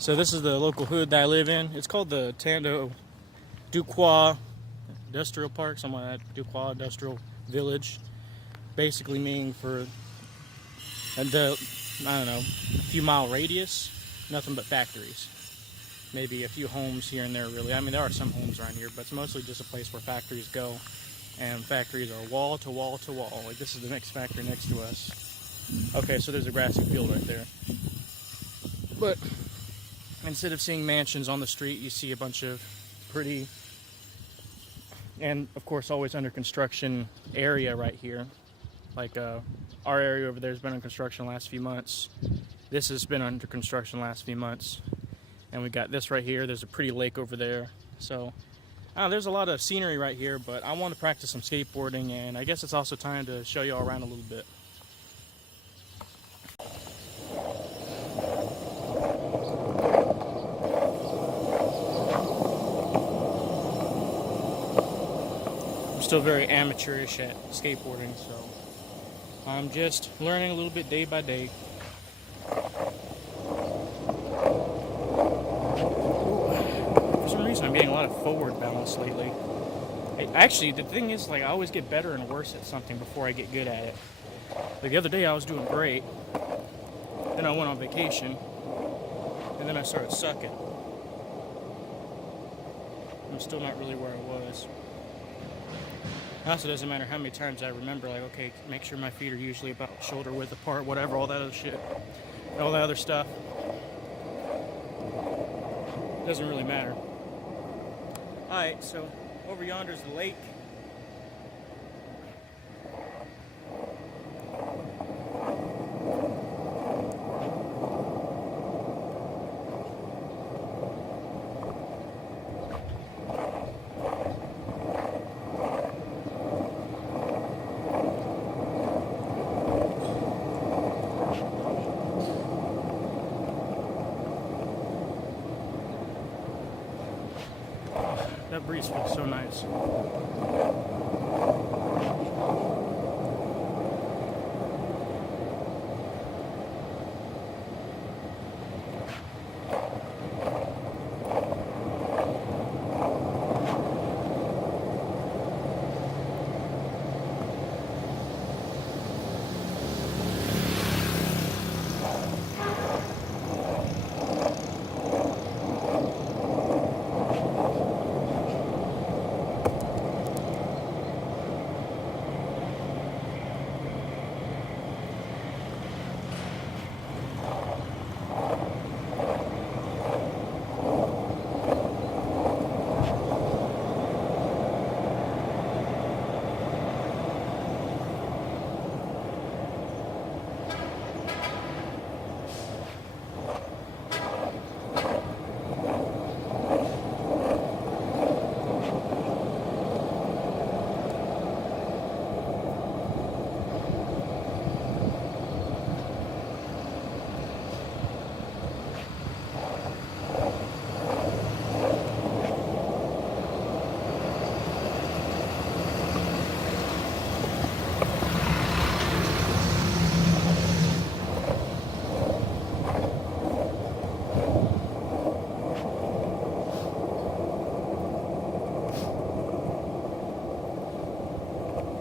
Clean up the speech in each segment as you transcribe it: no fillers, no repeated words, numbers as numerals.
So this is the local hood that I live in. It's called the Tando Duquois Industrial Park, something like that. Duquois Industrial Village. Basically meaning for I don't know, a few mile radius, nothing but factories. Maybe a few homes here and there, really. I mean, there are some homes around here, but it's mostly just a place where factories go. And factories are wall to wall to wall. Like, this is the next factory next to us. Okay, so there's a grassy field right there. But instead of seeing mansions on the street, you see a bunch of pretty, and of course always under construction area right here. Like our area over there has been under construction the last few months. This has been under construction the last few months. And we got this right here. There's a pretty lake over there. So there's a lot of scenery right here, but I want to practice some skateboarding, and I guess it's also time to show you all around a little bit. I'm still very amateurish at skateboarding, so I'm just learning a little bit day by day. I'm getting a lot of forward balance lately. Actually, the thing is, like, I always get better and worse at something before I get good at it. Like the other day I was doing great, then I went on vacation, and then I started sucking. I'm still not really where I was. It also doesn't matter how many times I remember, like, okay, make sure my feet are usually about shoulder width apart, whatever, all that other shit, all that other stuff. It doesn't really matter. Alright, so over yonder is the lake. That breeze feels so nice.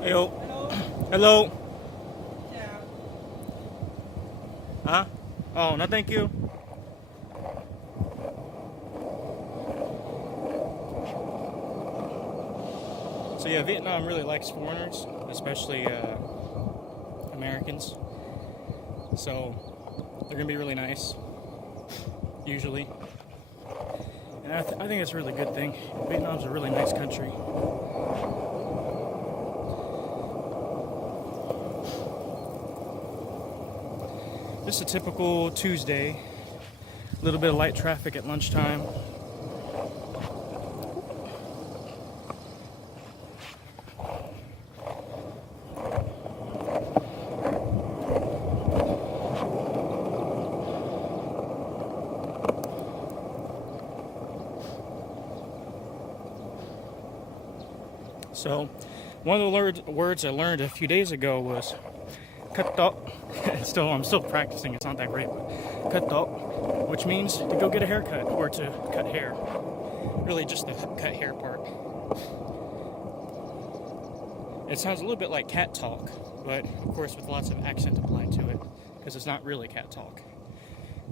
Hello. Hello. Yeah. Huh? Oh, no, thank you. So yeah, Vietnam really likes foreigners, especially Americans. So they're gonna be really nice, usually. And I think it's a really good thing. Vietnam's a really nice country. Just a typical Tuesday. A little bit of light traffic at lunchtime. So, one of the words I learned a few days ago was "cut up." I'm still practicing. It's not that great, but "cut up." which means to go get a haircut or to cut hair. Really just the cut hair part. It sounds a little bit like cat talk, but of course with lots of accent applied to it, because it's not really cat talk.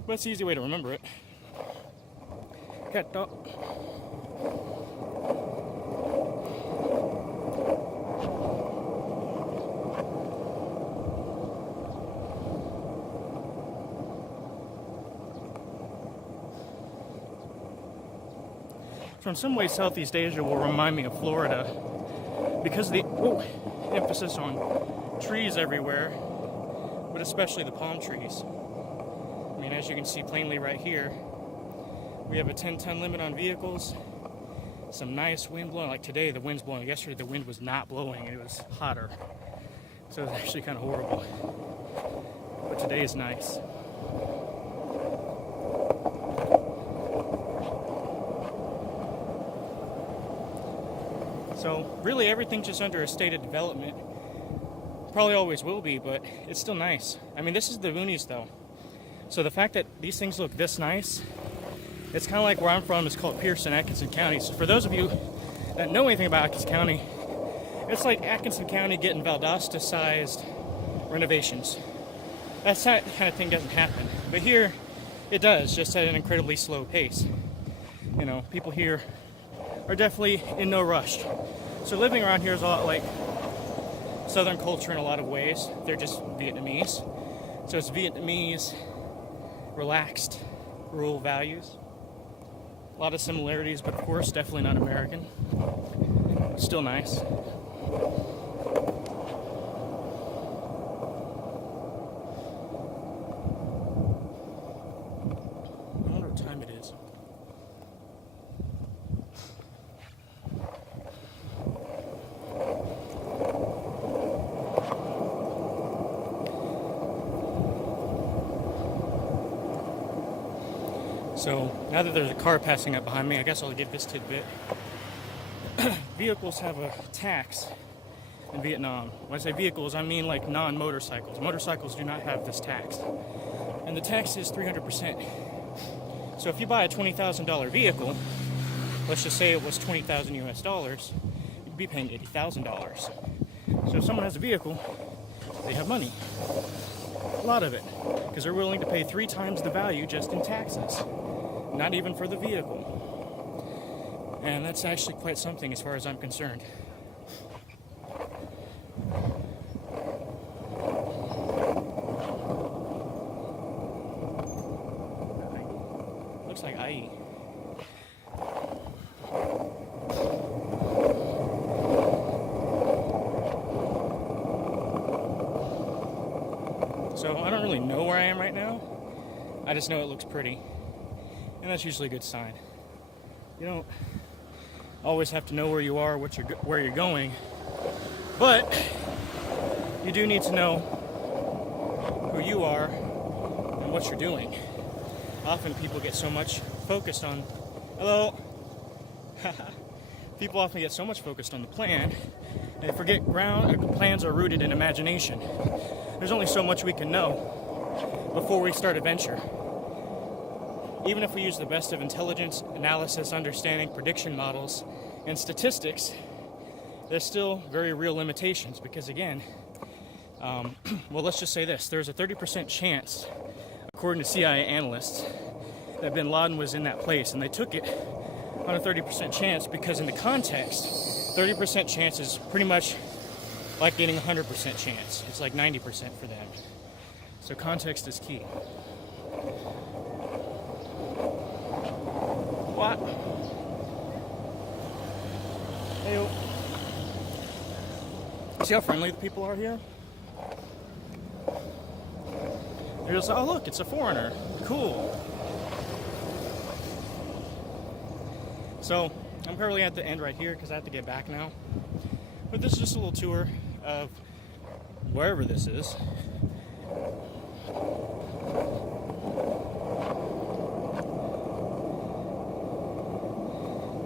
But it's the easy way to remember it. Cat talk. So in some ways, Southeast Asia will remind me of Florida because of the emphasis on trees everywhere, but especially the palm trees. I mean, as you can see plainly right here, we have a 10-ton limit on vehicles, some nice wind blowing. Like today, the wind's blowing. Yesterday, the wind was not blowing, and it was hotter. So it was actually kind of horrible. But today is nice. So really everything's just under a state of development. Probably always will be, but it's still nice. I mean, this is the boonies though. So the fact that these things look this nice, it's kind of like where I'm from, it's called Pearson, Atkinson County. So for those of you that know anything about Atkinson County, it's like Atkinson County getting Valdosta-sized renovations. That kind of thing doesn't happen. But here, it does, just at an incredibly slow pace. You know, people here are definitely in no rush. So living around here is a lot like Southern culture in a lot of ways. They're just Vietnamese. So it's Vietnamese, relaxed, rural values. A lot of similarities, but of course, definitely not American. Still nice. I wonder what time it is. So now that there's a car passing up behind me, I guess I'll give this tidbit. Vehicles have a tax in Vietnam. When I say vehicles, I mean like non-motorcycles. Motorcycles do not have this tax. And the tax is 300%. So if you buy a $20,000 vehicle, let's just say it was 20,000 US dollars, you'd be paying $80,000. So if someone has a vehicle, they have money. A lot of it. Because they're willing to pay 3 times the value just in taxes. Not even for the vehicle. And that's actually quite something as far as I'm concerned. Looks like IE. So I don't really know where I am right now. I just know it looks pretty. And that's usually a good sign. You don't always have to know where you are, where you're going, but you do need to know who you are and what you're doing. Often people get so much focused on, people often get so much focused on the plan, and they forget plans are rooted in imagination. There's only so much we can know before we start a venture. Even if we use the best of intelligence, analysis, understanding, prediction models, and statistics, there's still very real limitations because, again, well, let's just say this. There's a 30% chance, according to CIA analysts, that bin Laden was in that place, and they took it on a 30% chance because in the context, 30% chance is pretty much like getting a 100% chance. It's like 90% for them. So context is key. What? Hey, see how friendly the people are here? They're just, oh look, it's a foreigner. Cool. So, I'm currently at the end right here because I have to get back now. But this is just a little tour of wherever this is.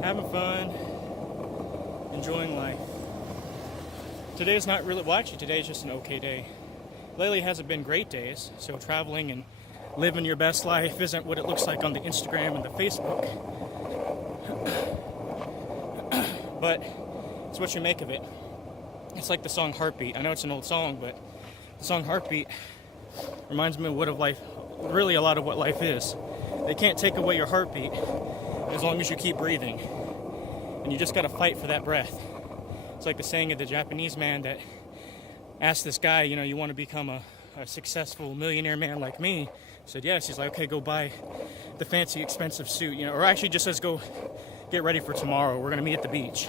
Having fun, enjoying life. Today is not really, well actually today is just an okay day. Lately hasn't been great days, so traveling and living your best life isn't what it looks like on the Instagram and the Facebook. But it's what you make of it. It's like the song Heartbeat. I know it's an old song, but the song Heartbeat reminds me of what of life, really a lot of what life is. They can't take away your heartbeat as long as you keep breathing. And you just gotta fight for that breath. It's like the saying of the Japanese man that asked this guy, you know, you want to become a successful millionaire man like me? He said, yes. He's like, okay, go buy the fancy expensive suit, you know, or actually just says, go get ready for tomorrow. We're gonna meet at the beach.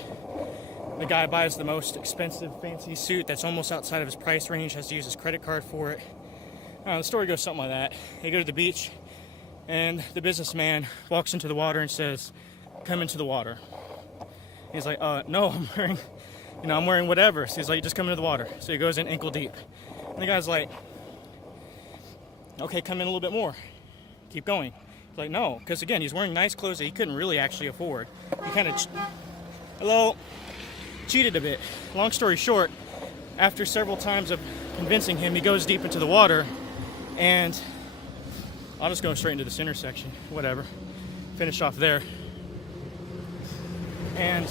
The guy buys the most expensive fancy suit that's almost outside of his price range, has to use his credit card for it. The story goes something like that. They go to the beach, and the businessman walks into the water and says, come into the water. He's like, no, I'm wearing whatever. So he's like, just come into the water. So he goes in ankle deep. And the guy's like, okay, come in a little bit more. Keep going. He's like, no, because again, he's wearing nice clothes that he couldn't really actually afford. He kind of, cheated a bit. Long story short, after several times of convincing him, he goes deep into the water, and I'll just go straight into this intersection. Whatever. Finish off there. And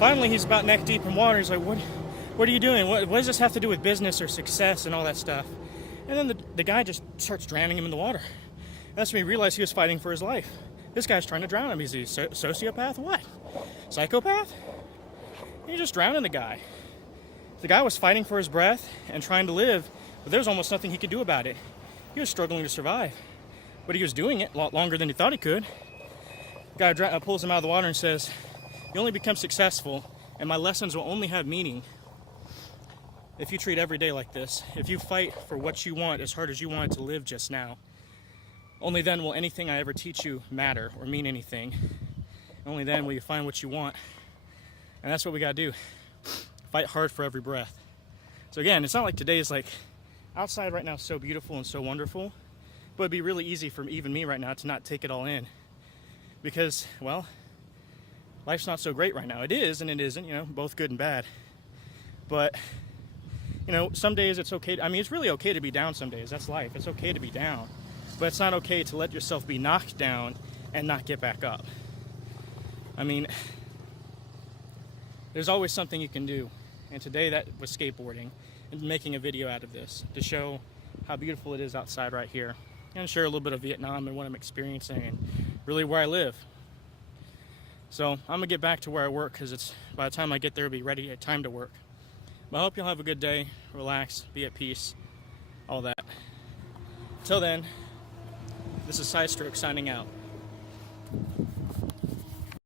finally, he's about neck deep in water. He's like, what are you doing? What does this have to do with business or success and all that stuff? And then the guy just starts drowning him in the water. And that's when he realized he was fighting for his life. This guy's trying to drown him. Is he a sociopath? What? Psychopath? He's just drowning the guy. The guy was fighting for his breath and trying to live, but there was almost nothing he could do about it. He was struggling to survive. But he was doing it a lot longer than he thought he could. The guy pulls him out of the water and says, you only become successful, and my lessons will only have meaning if you treat every day like this. If you fight for what you want as hard as you wanted to live just now. Only then will anything I ever teach you matter or mean anything. Only then will you find what you want. And that's what we gotta do. Fight hard for every breath. So again, it's not like today is like, outside right now is so beautiful and so wonderful, but it'd be really easy for even me right now to not take it all in. Because, well, life's not so great right now. It is and it isn't, you know, both good and bad. But, you know, some days it's okay. I mean, it's really okay to be down some days. That's life. It's okay to be down. But it's not okay to let yourself be knocked down and not get back up. I mean, there's always something you can do. And today that was skateboarding and making a video out of this to show how beautiful it is outside right here. And share a little bit of Vietnam and what I'm experiencing and really where I live. So I'm gonna get back to where I work because it's by the time I get there, it'll be ready, time to work. But I hope you'll have a good day, relax, be at peace, all that. Till then, this is Sidestroke signing out.